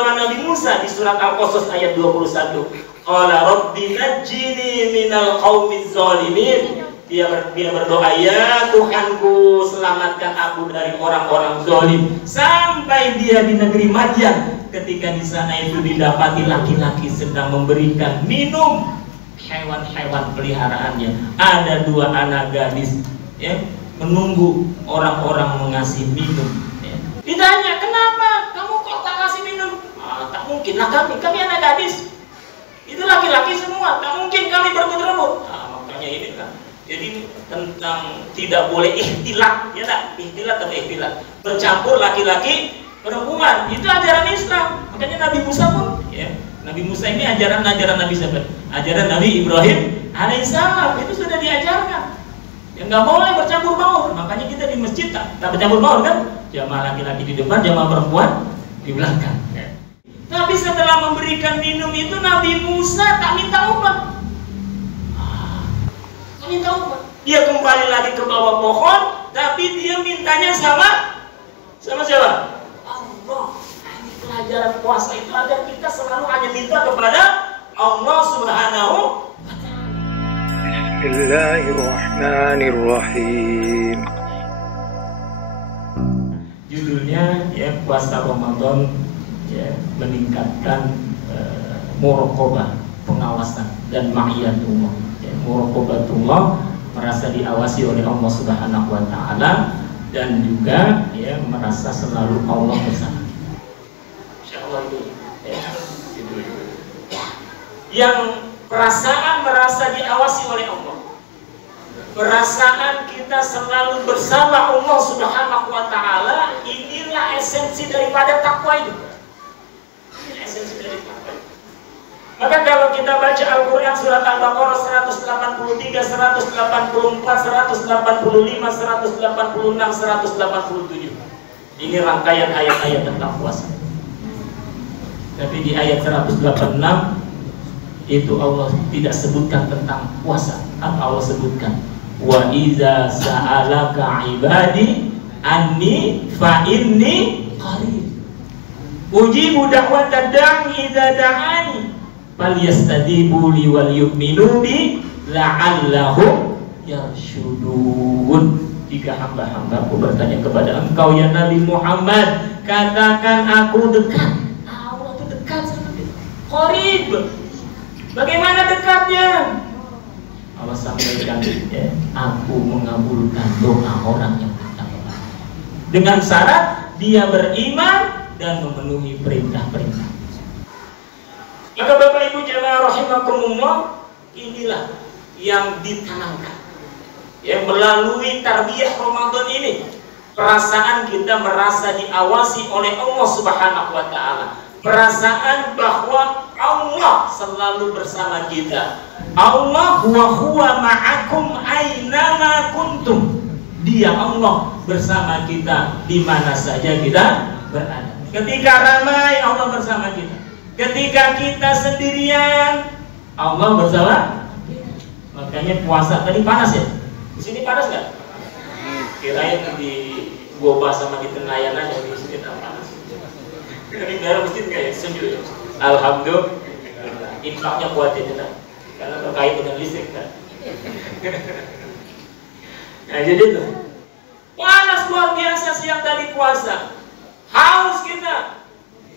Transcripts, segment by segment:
berdoa Nabi Musa di surat Al-Qasas ayat 21. Qala rabbi najjini minal qaumiz zalimin. Dia berdoa, ya Tuhanku, selamatkan aku dari orang-orang zalim. Sampai dia di negeri Madyan, ketika di sana itu didapati laki-laki sedang memberikan minum hewan-hewan peliharaannya. Ada 2 anak gadis, ya, menunggu orang-orang mengasih minum. Ya. Ditanya, kenapa kamu kok tak kasih minum? Tak mungkin lah, kami anak gadis. Itu laki-laki semua, tak mungkin kami berebut-rebut. Makanya ini kan. Jadi tentang tidak boleh ikhtilat, ya tak? Ikhtilat atau ikhtilat, bercampur laki-laki perempuan, itu ajaran Islam. Makanya Nabi Musa pun, ya, Nabi Musa ini ajaran Nabi siapa? Ajaran Nabi Ibrahim alaihissalam, itu sudah diajarkan. Ya nggak boleh bercampur baur. Makanya kita di masjid tak bercampur baur kan? Jamaah laki-laki di depan, jamaah perempuan di belakang. Ya. Tapi setelah memberikan minum itu Nabi Musa tak minta upah. Minta upah. Dia kembali lagi ke bawah pohon, tapi dia mintanya sama siapa? Allah. Ini pelajaran puasa itu agar kita selalu hanya minta kepada Allah Subhanahu wa ta'ala. Bismillahirrahmanirrahim. Judulnya ya puasa Ramadan ya meningkatkan muraqabah, pengawasan dan ma'iyatullah. Muraqabatullah, merasa diawasi oleh Allah Subhanahu wa ta'ala, dan juga ya merasa selalu Allah bersama. Insyaallah ini ya. Yang perasaan merasa diawasi oleh Allah, perasaan kita selalu bersama Allah Subhanahu wa ta'ala, inilah esensi daripada takwa itu. Esensi dari takwa. Maka kalau kita baca Al-Quran surat Al-Baqarah 183, 184, 185, 186, 187, ini rangkaian ayat-ayat tentang puasa. Tapi di ayat 186 itu Allah tidak sebutkan tentang puasa. Apa Allah sebutkan? Wa iza sa'alaka ibadi anni fa inni qarib ujibu da'watad da'i idza da'ani falyastajibu li wal yu'minu bi la'allahum yarsyudun. Jika hamba-hambaku bertanya kepada engkau ya Nabi Muhammad, katakan aku dekat. Allah itu dekat seperti itu. Qarib. Bagaimana dekatnya? Allah sampaikan ya, aku mengabulkan doa orang yang bertakwa dengan syarat dia beriman dan memenuhi perintah-perintah. Maka Bapak Ibu jamaah rahimakumullah, inilah yang ditanamkan ya melalui tarbiyah Ramadan ini. Perasaan kita merasa diawasi oleh Allah Subhanahu wa ta'ala, perasaan bahwa Allah selalu bersama kita. Allah huwa ma'akum ainama kuntum. Dia Allah bersama kita di mana saja kita berada. Ketika ramai Allah bersama kita, ketika kita sendirian Allah bersama. Makanya puasa tadi panas ya. Di sini panas nggak? Kirain di Goba sama di Tenayan aja, di sini tak panas. Di dalam masjid kayak sejuk ya. Alhamdulillah. Infaknya kuat ya kita, karena terkait dengan listrik kan. Nah jadi itu panas luar biasa siang tadi puasa, haus kita.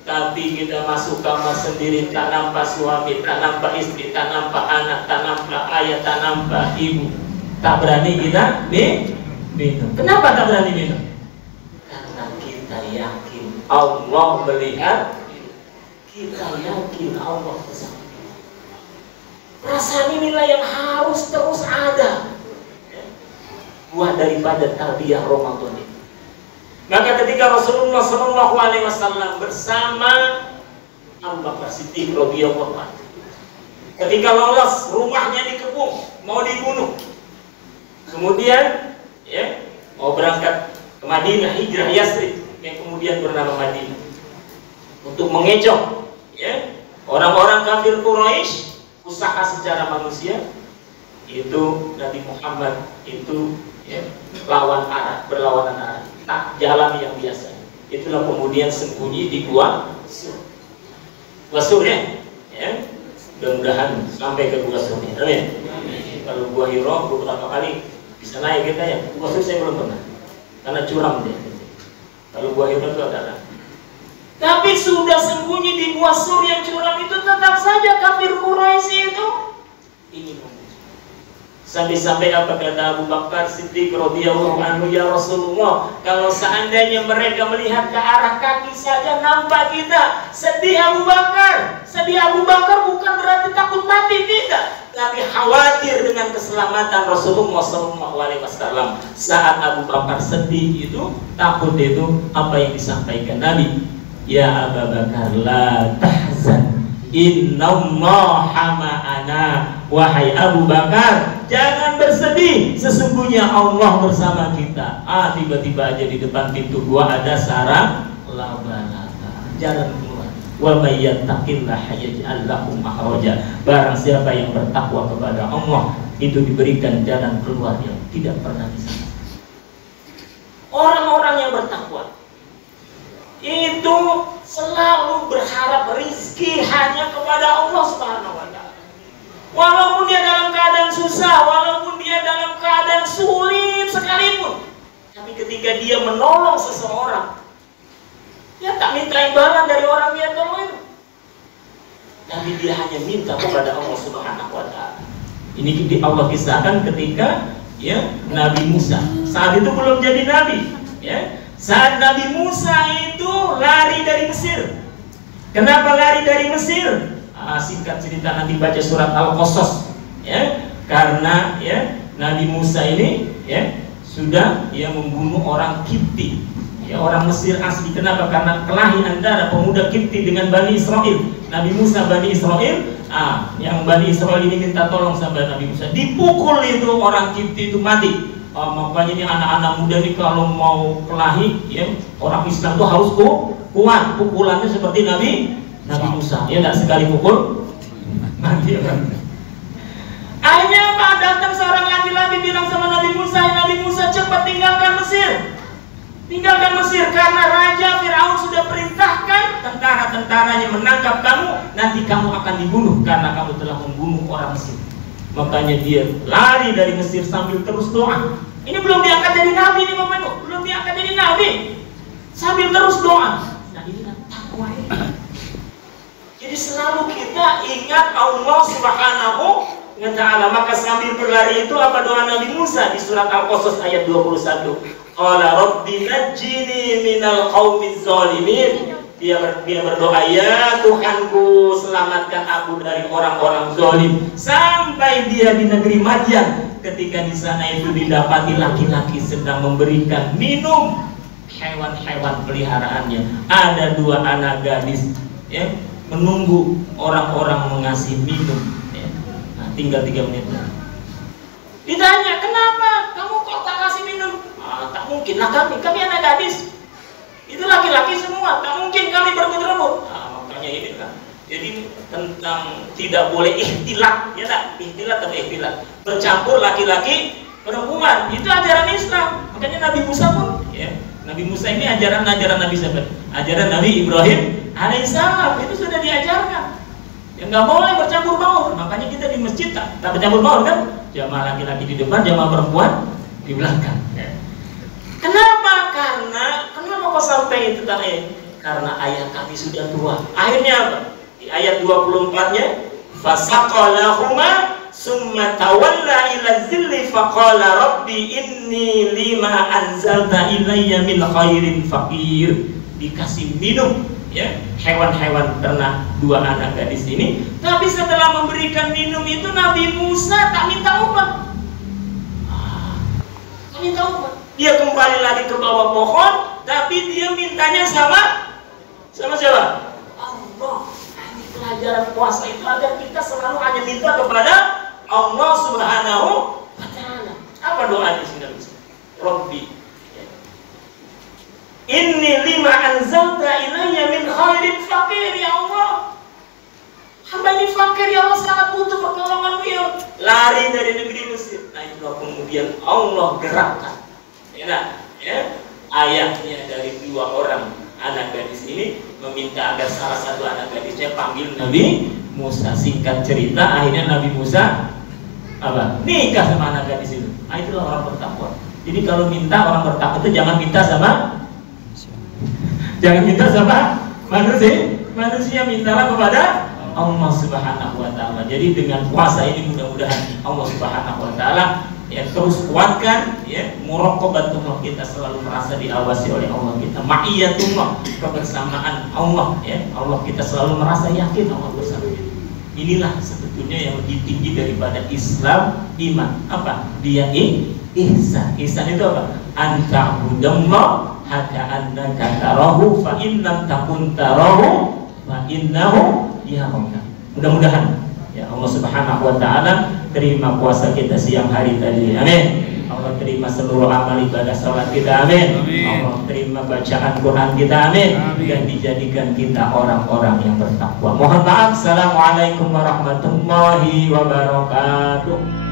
Tapi kita masuk kamar sendiri, tak nampak suami, tak nampak istri, tak nampak anak, tak nampak ayah, tak nampak ibu. Tak berani kita minum. Kenapa tak berani minum? Karena kita yakin Allah melihat, kita yakin Allah bersama. Perasaan inilah yang harus terus ada. Buah daripada tarbiyah Ramadan ini. Maka ketika Rasulullah SAW bersama Abu Bakar Siddiq radhiyallahu anhu, ketika lolos rumahnya dikepung, mau dibunuh, kemudian ya mau berangkat ke Madinah, hijrah Yasrib yang kemudian bernama Madinah, untuk mengecoh ya orang-orang kafir Quraisy, usaha secara manusia itu Nabi Muhammad itu ya lawan arah, berlawanan arah, tak jalan yang biasa. Itulah kemudian sembunyi di gua Sur. Gua Sur ya. Mudah-mudahan sampai ke Gua Sur. Amin. Kalau Gua Hiro beberapa kali bisa naik kita ya. Gua Sur saya belum pernah. Karena curam dia. Kalau Gua Hiro itu adalah. Tapi sudah sembunyi di Gua Sur yang curam itu tetap saja kafir Quraisy itu ingin membunuh. Sampai-sampai apa kata Abu Bakar Siddiq radhiyallahu anhu, ya Rasulullah, kalau seandainya mereka melihat ke arah kaki saja nampak kita. Sedih Abu Bakar. Sedih Abu Bakar bukan berarti takut mati, tidak, tapi khawatir dengan keselamatan Rasulullah SAW. Saat Abu Bakar sedih itu, takut itu apa yang disampaikan Nabi. Ya Abu Bakar, la tahzan, innallaha ma'ana. Wahai Abu Bakar, jangan bersedih, sesungguhnya Allah bersama kita. Tiba-tiba aja di depan pintu gua ada sarang laba-laba, jalan keluar. Wa may yattaqillaha yaj'al lahu makhraja. Barang siapa yang bertakwa kepada Allah, itu diberikan jalan keluar yang tidak pernah disangka. Orang-orang yang bertakwa itu selalu berharap rizki hanya kepada Allah Subhanahu wa ta'ala. Walaupun dia dalam keadaan susah, walaupun dia dalam keadaan sulit sekalipun, tapi ketika dia menolong seseorang, dia tak minta imbalan dari orang dia tolong itu, tapi dia hanya minta kepada Allah Subhanahu wa ta'ala. Ini Allah kisahkan ketika ya Nabi Musa. Saat itu belum jadi nabi, ya. Saat Nabi Musa itu lari dari Mesir. Kenapa lari dari Mesir? Singkat cerita nanti baca surat Al-Qasas, ya. Karena ya Nabi Musa ini ya sudah membunuh orang Kipti, ya, orang Mesir asli. Kenapa? Karena kelahi antara pemuda Kipti dengan Bani Israel. Nabi Musa Bani Israel, yang Bani Israel ini minta tolong sama Nabi Musa. Dipukul itu orang Kipti itu mati. Makanya ini anak-anak muda ini kalau mau kelahi, ya, orang Islam tuh harus kuat. Pukulannya seperti Nabi Musa, ya, tidak sekali pukul mati orang. Akhirnya apa? Datang seorang laki-laki bilang sama Nabi Musa, cepat tinggalkan Mesir. Tinggalkan Mesir karena Raja Fir'aun sudah perintahkan tentara-tentaranya menangkap kamu. Nanti kamu akan dibunuh karena kamu telah membunuh orang Mesir. Makanya dia lari dari Mesir sambil terus doa. Ini belum diangkat jadi nabi nih Bapak Ibu, belum diangkat jadi nabi, sambil terus doa. Nah ini kan takwa ini. Jadi selalu kita ingat Allah Subhanahu wa ta'ala. Maka sambil berlari itu apa doa Nabi Musa di surat Al-Qasas ayat 21. Qala rabbi najjini minal qaumiz zalimin. Dia berdoa, ya Tuhanku, selamatkan aku dari orang-orang zalim. Sampai dia di negeri Madyan, ketika di sana itu didapati laki-laki sedang memberikan minum hewan-hewan peliharaannya. Ada dua anak gadis, ya, menunggu orang-orang mengasih minum, ya. Nah, tinggal 3 menit lagi. Ditanya, kenapa kamu kok tak kasih minum? Tak mungkin lah, kami anak gadis. Itu laki-laki semua, tak mungkin kami berebut-rebut. Makanya ini kan, jadi tentang tidak boleh ikhtilat, ya tak? Ikhtilat atau ikhtilat, bercampur laki-laki perempuan, itu ajaran Islam. Makanya Nabi Musa pun, ya, Nabi Musa ini ajaran Nabi siapa? Ajaran Nabi Ibrahim alaihissalam, itu sudah diajarkan. Ya nggak boleh bercampur baur. Makanya kita di masjid tak bercampur baur kan? Jamaah laki-laki di depan, jamaah perempuan di belakang. Ya. Kenapa? Kenapa kok sampai itu tadi? Karena ayah kami sudah tua. Akhirnya apa? Di ayat 24-nya, fasaqalahuma summa tawalla ila zilli faqala rabbi inni lima anzalta ilayya min khairin faqir. Dikasih minum, ya, hewan-hewan ternak 2 anak gadis ini. Tapi setelah memberikan minum itu Nabi Musa tak minta upah. Tak minta upah. Dia kembali lagi ke bawah pohon, tapi dia mintanya sama siapa? Allah. Ini pelajaran puasa itu agar kita selalu hanya minta kepada Allah Subhanahu wa ta'ala. Apa doa di sini? Rabbi, inni lima anzalta ilayya min khairin faqir, ya Allah. Hamba ini fakir, ya Allah, sangat butuh pertolonganmu, ya. Lari dari negeri Mesir. Nah itu kemudian Allah gerakkan, ya, ayahnya dari 2 orang anak gadis ini meminta agar salah satu anak gadisnya saya panggil Nabi Musa. Singkat cerita, akhirnya Nabi Musa apa? Nikah sama anak gadis itu. Nah, itulah orang bertakwa. Jadi kalau minta orang bertakwa itu jangan minta sama manusia, mintalah kepada Allah Subhanahu wa taala. Jadi dengan puasa ini mudah-mudahan Allah Subhanahu wa taala ya terus kuatkan ya muraqabatullah, kita selalu merasa diawasi oleh Allah, kita ma'iyatullah, kebersamaan Allah ya. Allah kita selalu merasa yakin Allah bersama kita. Inilah sebetulnya yang lebih tinggi daripada Islam, iman. Apa? Dia ihsan. Ihsan itu apa? Anta'budallah hatta annaka tarahu fa in lam takun tarahu fa innahu yaraka. Mudah-mudahan ya Allah Subhanahu wa taala terima puasa kita siang hari tadi. Amin. Allah terima seluruh amal ibadah salat kita. Amin. Allah terima bacaan Quran kita. Amin. Dan dijadikan kita orang-orang yang bertakwa. Mohon maaf. Assalamualaikum warahmatullahi wabarakatuh.